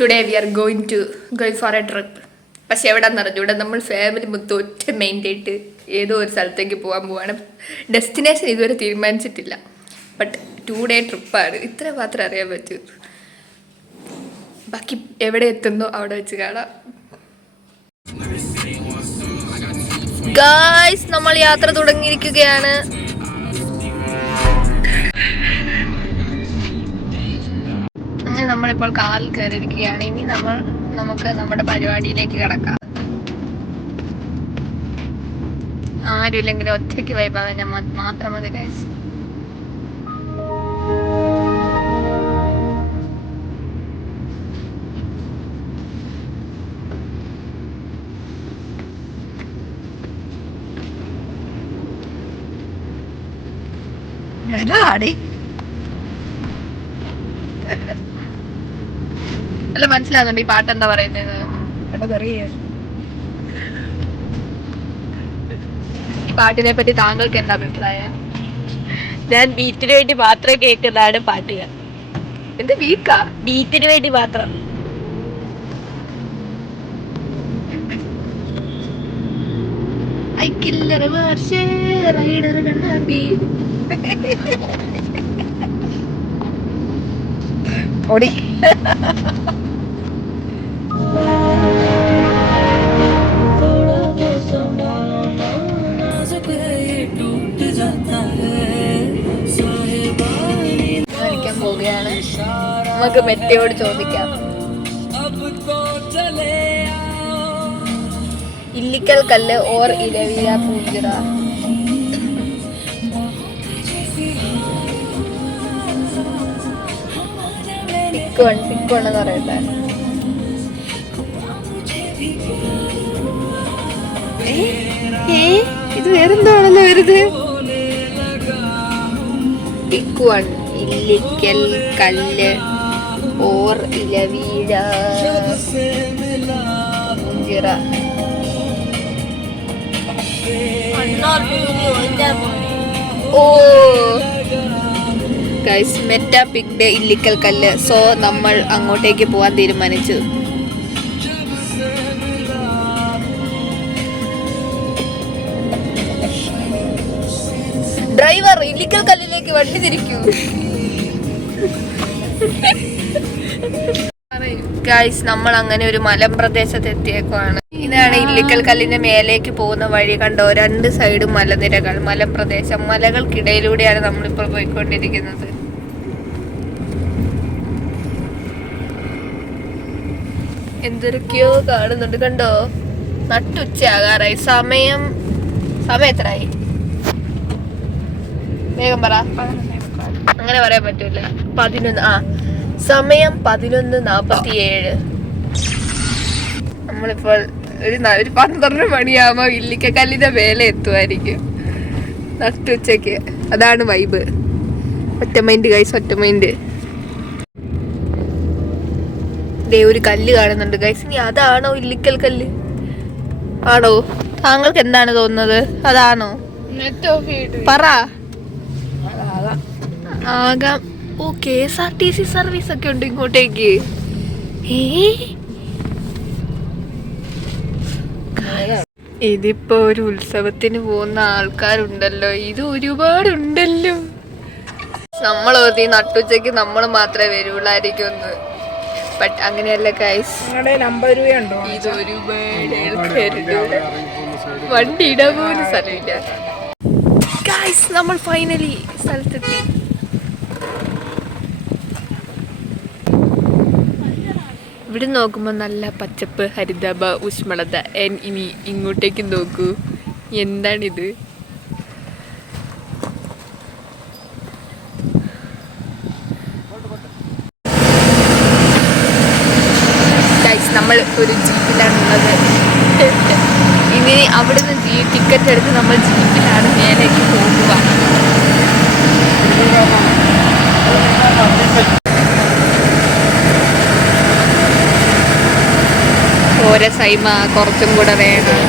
Today we are going for A trip. പക്ഷെ എവിടെയെന്ന് അറിഞ്ഞൂടെ, നമ്മൾ ഫാമിലി മൊത്തം ഒറ്റ മെയിൻറ്റായിട്ട് ഏതോ ഒരു സ്ഥലത്തേക്ക് പോകാൻ പോവാണ്. ഡെസ്റ്റിനേഷൻ ഇതുവരെ തീരുമാനിച്ചിട്ടില്ല. ബട്ട് 2 day ട്രിപ്പാണ്. ഇത്ര മാത്രമേ അറിയാൻ പറ്റൂ. ബാക്കി എവിടെ എത്തുന്നോ അവിടെ വെച്ച് കാണാം. ഗായ്സ്, നമ്മൾ യാത്ര തുടങ്ങിയിരിക്കുകയാണ്. നമ്മളിപ്പോൾ കാറിൽ കയറിയിരിക്കുകയാണ്. ഇനി നമുക്ക് നമ്മുടെ പരിപാടിയിലേക്ക് കിടക്കാം. ആരുമില്ലെങ്കിലും ഒറ്റയ്ക്ക് വൈബാകാൻ മാത്രം മതി ഗൈസ്. അല്ല, മനസ്സിലാവുന്നുണ്ട് ഈ പാട്ട് എന്താ പറയുന്നത്. ഈ പാട്ടിനെ പറ്റി താങ്കൾക്ക് എന്താ അഭിപ്രായം? ഞാൻ ബീറ്റിന് വേണ്ടി മാത്രം കേൾക്കുന്നതാണ് പാട്ടുകൾ. എന്ത് വീക്കാ? ബീറ്റിന് വേണ്ടി മാത്രം. ഓടി പോവുകയാണ്. നമുക്ക് മെറ്റയോട് ചോദിക്കാം. ഇല്ലിക്കൽ കല്ല് ഓർ ഇലവിയ പൂഞ്ചിറ? പിക്കുവണെന്ന് പറയട്ടെ. ഇത് വേറെന്താണല്ലോ വരുന്നത്. Pick one, Illikkal Kallu or Ilaveezha Poonchira. Oh guys, Meta picked Illikkal Kallu. So നമ്മൾ അങ്ങോട്ടേക്ക് പോവാൻ തീരുമാനിച്ചു. ഡ്രൈവർ, ഇല്ലിക്കൽ കല്ലിലേക്ക് വണ്ടി തിരിക്കൂ. ഗൈസ്, നമ്മൾ അങ്ങനെ ഒരു മലമ്പ്രദേശത്ത് എത്തിയേക്കുവാണ്. ഇതാണ് ഇല്ലിക്കൽ കല്ലിന്റെ മേലേക്ക് പോകുന്ന വഴി. കണ്ടോ, 2 സൈഡും മലനിരകൾ, മലമ്പ്രദേശം. മലകൾക്കിടയിലൂടെയാണ് നമ്മളിപ്പോൾ പോയിക്കൊണ്ടിരിക്കുന്നത്. എന്തൊക്കെയോ കാണുന്നുണ്ട്. കണ്ടോ, നട്ടുച്ചയാകാറായി. സമയം എത്രയായി? വേഗം പറ. അങ്ങനെ പറയാൻ പറ്റൂല. 11. സമയം 11:47. നമ്മളിപ്പോൾ ഒരു 12 മണിയാകുമ്പോ ഇല്ലിക്കല്ലിന്റെ മേലെ എത്തുമായിരിക്കും. നട്ടുച്ചക്ക്. അതാണ് വൈബ്. ഒറ്റ മൈൻഡ് ഗൈസ്, ഒറ്റ മൈൻഡ്. ഒരു കല്ല് കാണുന്നുണ്ട് ഗൈസ്. ഇനി അതാണോ ഇല്ലിക്കൽ കല്ല്? ആണോ? താങ്കൾക്ക് എന്താണ് തോന്നുന്നത്? അതാണോ? പറ. ആകാം. ഓ, KSRTC സർവീസ് ഒക്കെ ഉണ്ട് ഇങ്ങോട്ടേക്ക്. ഇതിപ്പോ ഒരു ഉത്സവത്തിന് പോകുന്ന ആൾക്കാരുണ്ടല്ലോ. ഇത് ഒരുപാടുണ്ടല്ലോ. നമ്മൾ നട്ടുച്ചയ്ക്ക് നമ്മൾ മാത്രമേ വരുള്ളായിരിക്കും ഒന്ന്. ബട്ട് അങ്ങനെയല്ല ഗൈസ്. ഇത് ഒരുപാട് ആൾക്കാരുണ്ട്. വണ്ടി ഇടാൻ പോലും സ്ഥലമില്ല ഗൈസ്. നമ്മൾ ഫൈനലി സ്ഥലത്തെത്തി. ഇവിടെ നോക്കുമ്പോൾ നല്ല പച്ചപ്പ്, ഹരിതാഭ, ഊഷ്മളത. ഇനി ഇങ്ങോട്ടേക്ക് നോക്കൂ, എന്താണിത്? നമ്മൾ ഒരു ജീപ്പിലാണുള്ളത്. ഇനി അവിടെ നിന്ന് ടിക്കറ്റ് എടുത്ത് നമ്മൾ ജീപ്പിലാണ് മേലേക്ക് പോകുക. ഓരോ സൈമ കുറച്ചും കൂടെ വേണം.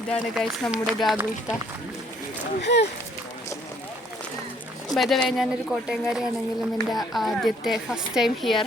ഇതാണ് ഗൈസ് നമ്മുടെ ഗാഗുൽത്ത. ബൈ ദ വേ ഞാനൊരു കോട്ടയംകാരിയാണെങ്കിലും എൻ്റെ ആദ്യത്തെ ഫസ്റ്റ് ടൈം ഹിയർ.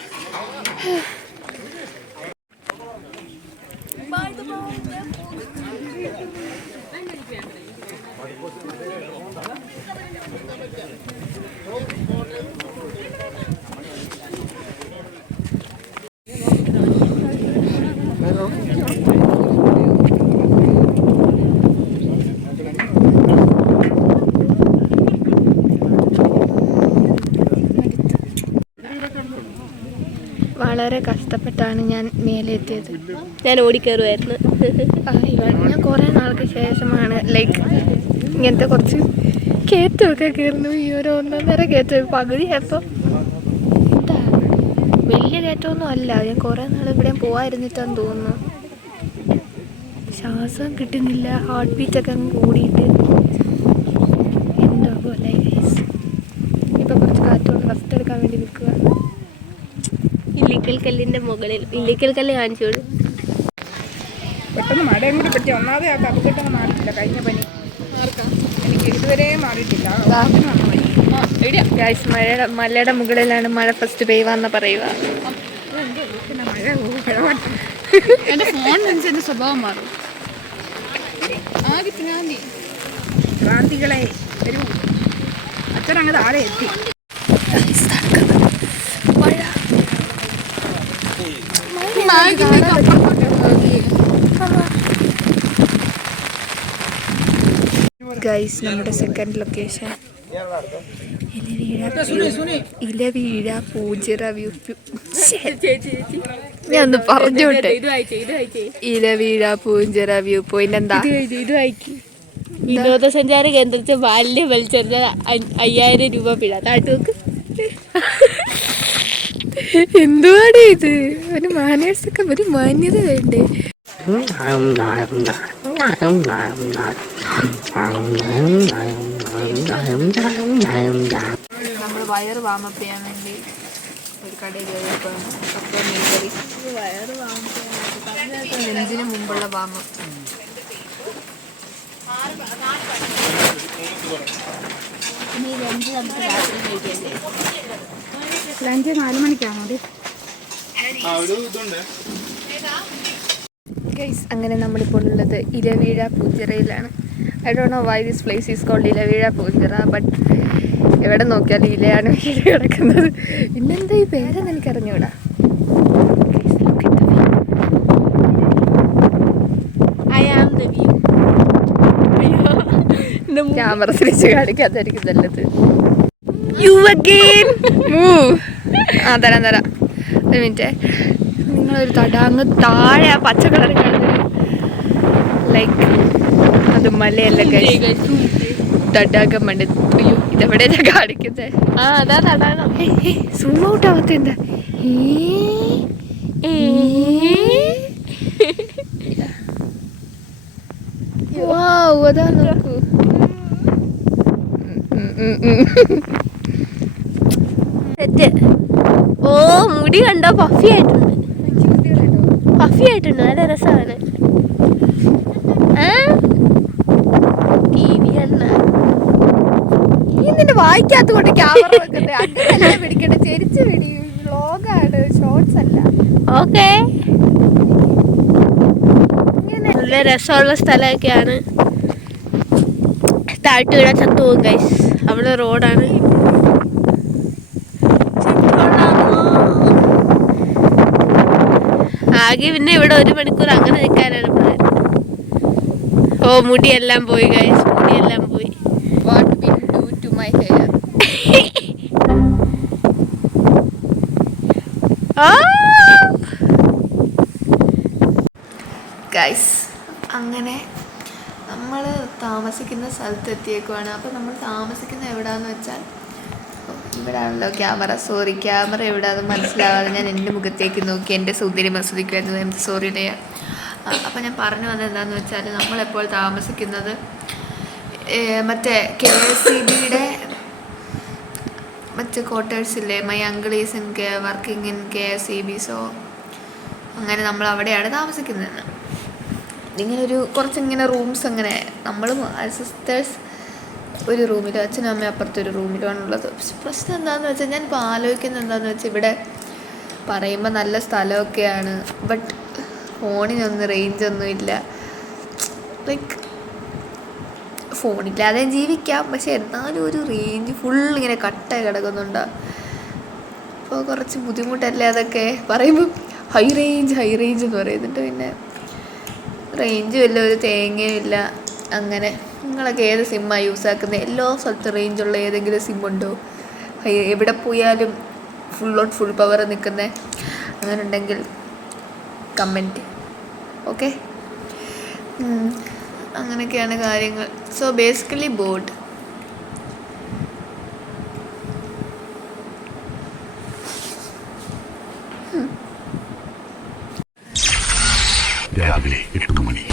വളരെ കഷ്ടപ്പെട്ടാണ് ഞാൻ മേലെത്തിയത്. ഞാൻ ഓടിക്കയറുമായിരുന്നു. ഞാൻ കുറേ നാൾക്ക് ശേഷമാണ് ലൈക്ക് ഇങ്ങനത്തെ കുറച്ച് കയറ്റമൊക്കെ കയറുന്നു. ഈ ഒരു 1.5 കയറ്റം പകുതിയപ്പോൾ എന്താ വലിയ കയറ്റമൊന്നും അല്ല. ഞാൻ കുറേ നാൾ ഇവിടെ പോകാതിരുന്നിട്ടാന്ന് തോന്നുന്നു. ശ്വാസം കിട്ടുന്നില്ല. ഹാർട്ട് ബീറ്റൊക്കെ അങ്ങ് കൂടിയിട്ട് എന്തോ പോലെ. ഇപ്പം കുറച്ച് കാറ്റുകൊണ്ട് റെസ്റ്റ് എടുക്കാൻ വേണ്ടി നിൽക്കുക. ഇല്ലിക്കൽ കല്ലിന്റെ മുകളിൽ ഇല്ലിക്കൽ കല്ല് കാണിച്ചോളൂ. പെട്ടെന്ന് മഴയും കൂടി പറ്റി. ഒന്നാമത് ആ കപക്കെട്ടൊന്നും മാറിയിട്ടില്ല. കഴിഞ്ഞ പനി എനിക്ക് ഇതുവരെ മാറിയിട്ടില്ല. മലയുടെ മുകളിലാണ് മഴ ഫസ്റ്റ് പെയ്യുവാന്ന് പറയുക. എൻ്റെ ഫോൺ അനുസരിച്ച് സ്വഭാവം മാറും. ക്രാന്തികളെ വരൂ. അച്ഛനങ്ങ് താഴെ എത്തി. ഗൈസ് നമ്മുടെ സെക്കൻഡ് ലൊക്കേഷൻ ഇലവീഴ പൂജിറ വ്യൂ. ഞാൻ ഒന്ന് പറഞ്ഞോട്ടെ. ഇലവീഴ പൂഞ്ചിറ വ്യൂ പോയിന്റ്. എന്താ വിനോദസഞ്ചാര കേന്ദ്രത്തിൽ ബാല്യം വലിച്ചെറിഞ്ഞ 5000 രൂപ പിഴ. നാട്ടുവെക്ക് എന്തുവാണ് ഇത്? ഒരു മാനേഴ്സൊക്കെ ഒരു മാന്യത വേണ്ടേ? നമ്മൾ വയറ് വാമപ്പ് ചെയ്യാൻ വേണ്ടി ഒരു കടയിൽ കയറിയപ്പോൾ വയറ് വാമപ്പ് നെഞ്ചിന് മുമ്പുള്ള വാമപ്പ്. ലഞ്ച് 4 മണിക്കാണോ? ഗൈസ് അങ്ങനെ നമ്മളിപ്പോൾ ഉള്ളത് ഇലവീഴ പൂഞ്ചിറയിലാണ്. I don't know why this place is called Ilaveezha Poonchira. But എവിടെ നോക്കിയാലും ഇലയാണ് വീട് കിടക്കുന്നത്. പിന്നെന്താ ഈ പേരെന്ന് എനിക്കറിഞ്ഞൂടാ. ക്യാമറ തിരിച്ച് കാണിക്കാത്തായിരിക്കും നല്ലത്. തരാം ഒരു മിനിറ്റ്. നിങ്ങളൊരു തടാങ്ങ് താഴെ ആ പച്ച കളർ കാണുന്നത് ലൈക്ക് അത് മലയല്ല ഗൈസ്. തടാകമുണ്ട്. അയ്യോ ഇതെവിടെ ഞാൻ കാണിക്കുന്നത്? അതാ തടാകം. സൂം ഔട്ട് ആവത്തെ എന്താ? അതാ നോക്കൂ. ഓ മുടി കണ്ടോ? പഫി ആയിട്ടുണ്ട്. നല്ല രസമാണ്. TV ആണ്. നിന്റെ വായിക്കാത്ത കൊണ്ട് ക്യാമറ വെക്കുന്നത് പിടിക്കട്ടെ. ചെരിച്ച് പിടി. വ്ലോഗാണ്, ഷോർട്സ് അല്ല. ഓക്കെ നല്ല രസമുള്ള സ്ഥലമൊക്കെയാണ്. താഴ്ത്തുവിട ചത്തുപോകും ഗൈസ്. അവിടെ റോഡാണ്. ആകെ പിന്നെ ഇവിടെ 1 മണിക്കൂർ അങ്ങനെ നിൽക്കാനാണ് പ്ലാൻ. ഓ മുടിയെല്ലാം പോയി ഗൈസ്, മുടിയെല്ലാം പോയി. What will do to my hair? Guys അങ്ങനെ നമ്മൾ താമസിക്കുന്ന സ്ഥലത്ത് എത്തിയേക്കുവാണ്. അപ്പോൾ നമ്മൾ താമസിക്കുന്ന എവിടെയാണെന്ന് വെച്ചാൽ ഈ ഇവിടെ ആണല്ലോ ക്യാമറ. സോറി, ക്യാമറ എവിടെ അത് മനസ്സിലാവാതെ ഞാൻ എൻ്റെ മുഖത്തേക്ക് നോക്കി എൻ്റെ സൗന്ദര്യം ആസ്വദിക്കുമായിരുന്നു. എന്ത് സോറി ഡേ. അപ്പം ഞാൻ പറഞ്ഞു വന്നത് എന്താണെന്ന് വെച്ചാൽ നമ്മളെപ്പോൾ താമസിക്കുന്നത് മറ്റേ KSEBയുടെ മറ്റേ ക്വാർട്ടേഴ്സില്ലേ. My uncle is in working in KSEB. So അങ്ങനെ നമ്മൾ അവിടെയാണ് താമസിക്കുന്നത്. ഇങ്ങനെ ഒരു കുറച്ചിങ്ങനെ റൂംസ് അങ്ങനെ നമ്മളും സിസ്റ്റേഴ്സ് ഒരു റൂമിലും അച്ഛനും അമ്മയും അപ്പുറത്തൊരു റൂമിലുമാണുള്ളത്. പക്ഷെ പ്രശ്നം എന്താണെന്ന് വെച്ചാൽ ഞാനിപ്പോൾ ആലോചിക്കുന്നത് എന്താണെന്ന് വെച്ചാൽ ഇവിടെ പറയുമ്പോൾ നല്ല സ്ഥലമൊക്കെയാണ്, ബട്ട് ഫോണിനൊന്നും റേഞ്ചൊന്നും ഇല്ല. ലൈക്ക് ഫോണില്ലാതെ ജീവിക്കാം, പക്ഷെ എന്നാലും ഒരു റേഞ്ച് ഫുൾ ഇങ്ങനെ കട്ടായി കിടക്കുന്നുണ്ട്. അപ്പോൾ കുറച്ച് ബുദ്ധിമുട്ടല്ലേ അതൊക്കെ. പറയുമ്പോൾ ഹൈ റേഞ്ച് എന്ന് പറയുന്നുണ്ട്, പിന്നെ റേഞ്ചും ഇല്ല, ഒരു തേങ്ങയും ഇല്ല. അങ്ങനെ നിങ്ങളൊക്കെ ഏത് സിമ്മാണ് യൂസ് ആക്കുന്നത്? എല്ലാ സ്ഥലത്തും റേഞ്ചുള്ള ഏതെങ്കിലും സിമ്മുണ്ടോ? എവിടെ പോയാലും ഫുൾ പവർ നിൽക്കുന്നത്? അങ്ങനെ ഉണ്ടെങ്കിൽ കമൻറ്റ്. ഓക്കെ, അങ്ങനെയൊക്കെയാണ് കാര്യങ്ങൾ. So basically board. രാവിലെ 8 മണി.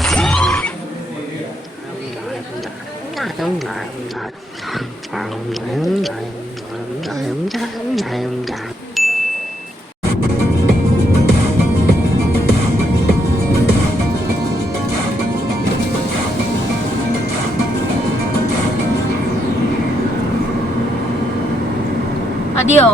അതെയോ?